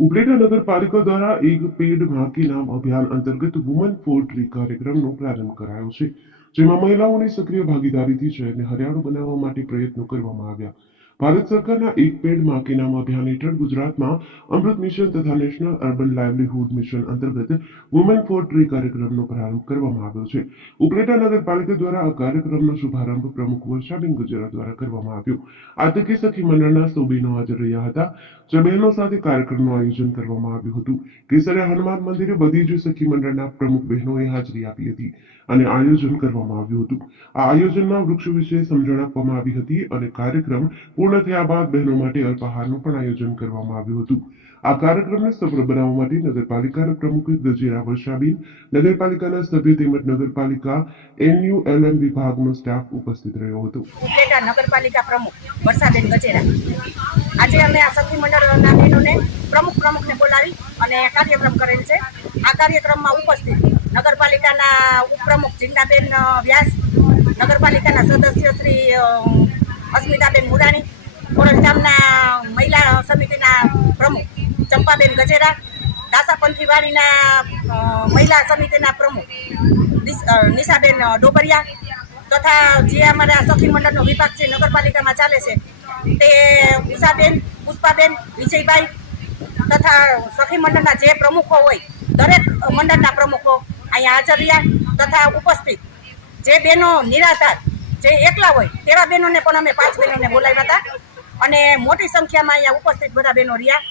ઉપલેટા નગરપાલિકા દ્વારા એક પેડમાં નામ અભિયાન અંતર્ગત વુમન ફોર ટ્રી કાર્યક્રમનો પ્રારંભ કરાયો છે, જેમાં મહિલાઓની સક્રિય ભાગીદારીથી શહેરને હરિયાળું બનાવવા માટે પ્રયત્નો કરવામાં આવ્યા. ભારત સરકારના એક પેડમાં કે નામ અભિયાન હેઠળ ગુજરાતમાં અમૃત મિશન તથા નેશનલ અર્બન લાઇવલીહુડ મિશન અંતર્ગત વુમેન ફોર ટ્રી કાર્યક્રમનો પ્રારંભ કરવામાં આવ્યો છે. ઉપલેટા નગરપાલિકા દ્વારા આ કાર્યક્રમનો શુભારંભ પ્રમુખ વર્ષાબેન ગુજરાત દ્વારા કરવામાં આવ્યો. આ તકે સખી મંડળના સૌ હાજર રહ્યા હતા. જે સાથે કાર્યક્રમનું આયોજન કરવામાં આવ્યું હતું. કેસરિયા હનુમાન મંદિરે બધી જ સખી મંડળના પ્રમુખ બહેનોએ હાજરી આપી હતી અને આયોજન કરવામાં આવ્યું હતું. આ આયોજનમાં વૃક્ષ વિશે સમજણ આપવામાં આવી હતી અને કાર્યક્રમ પૂર્ણ થયા બાદ બહેનો માટે અલ્પાહારનું પણ આયોજન કરવામાં આવ્યું હતું. આ કાર્યક્રમને સફળ બનાવવા માટે નગરપાલિકાના પ્રમુખ ગજેરા વર્ષાબીન નગરપાલિકાના સભ્ય તેમજ નગરપાલિકા એનયુએલએમ વિભાગનો સ્ટાફ ઉપસ્થિત રહ્યો હતો. નગરપાલિકા પ્રમુખ વર્ષાબેન ગજેરા. આજે અમે આ સખી મંડળના બહેનોને પ્રમુખ પ્રમુખને બોલાવી અને કાર્યક્રમ કરેલ છે. આ કાર્યક્રમમાં ઉપસ્થિત નગરપાલિકાના ઉપપ્રમુખ જિંદાબેન વ્યાસ, નગરપાલિકાના સદસ્ય શ્રી અસ્મિતાબેન મુરાણી કોરંજામના મહિલા સમિતિના પ્રમુખ ચંપાબેન ગજેરા, દાસાપંથી વાડીના મહિલા સમિતિના પ્રમુખ નિશાબેન ડોબરિયા તથા જે અમારા સખી મંડળનો વિભાગ છે, નગરપાલિકામાં ચાલે છે, તે ઉષાબેન, પુષ્પાબેન, વિજયભાઈ તથા સખી મંડળના જે પ્રમુખો હોય, દરેક મંડળના પ્રમુખો અહીંયા હાજર રહ્યા તથા ઉપસ્થિત. જે બહેનો નિરાધાર, જે એકલા હોય, તેવા બહેનોને પણ અમે પાંચ બહેનોને બોલાવ્યા હતા. અને મોટી સંખ્યામાં અહીંયા ઉપસ્થિત બધા બહેનો રહ્યા.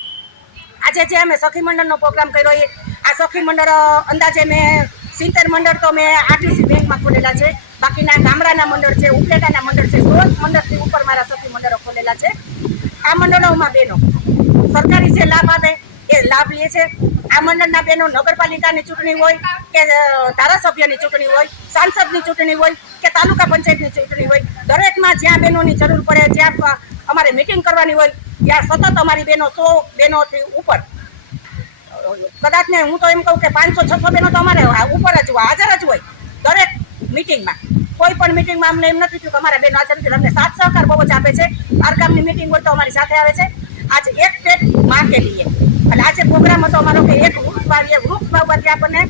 આજે જે અમે સખી મંડળનો પ્રોગ્રામ કર્યો એ, આ સખી મંડળ અંદાજે મેં સિત્તેર મંડળ તો મેં આરટીસી બેંકમાં ખોલેલા છે. બાકીના ગામડાના મંડળ છે, ઉપલેટાના મંડળ છે, સોળ મંડળથી ઉપર મારા સખી મંડળો ખોલેલા છે. આ મંડળોમાં બહેનો, સરકારી જે લાભ આપે એ લાભ લે છે. આ મંડળના બહેનો નગરપાલિકાની ચૂંટણી હોય કે ધારાસભ્યની ચૂંટણી હોય, સાંસદની ચૂંટણી હોય કે તાલુકા પંચાયતની ચૂંટણી હોય, દરેકમાં જ્યાં બહેનોની જરૂર પડે, જ્યાં અમારે મિટિંગ કરવાની હોય, ત્યાં સતત અમારી બહેનો સો બહેનોથી ઉપર. કદાચ ને હું તો એમ કહું કે પાંચસો, છસો બહેનો તો અમારે ઉપર જ હોય, હાજર જ હોય, દરેક મિટિંગમાં કોઈ પણ મિટિંગમાં અમને એમ નથી થયું કે અમારા બહેનો હાજર નથી, અમને સાથ સહકાર બહુ જ આપે છે. બારગામની મિટિંગ હોય તો અમારી સાથે આવે છે. આજે એક પેટમાં લીએ એટલે આજે પ્રોગ્રામ હતો અમારો કે એક વૃક્ષ વાવીએ, વૃક્ષ વાવવાથી આપણને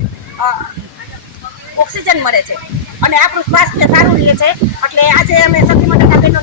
ઓક્સિજન મળે છે. અને આપણું સ્વાસ્થ્ય સારું રહે છે. એટલે આજે અમે સખી મંડળના બહેનો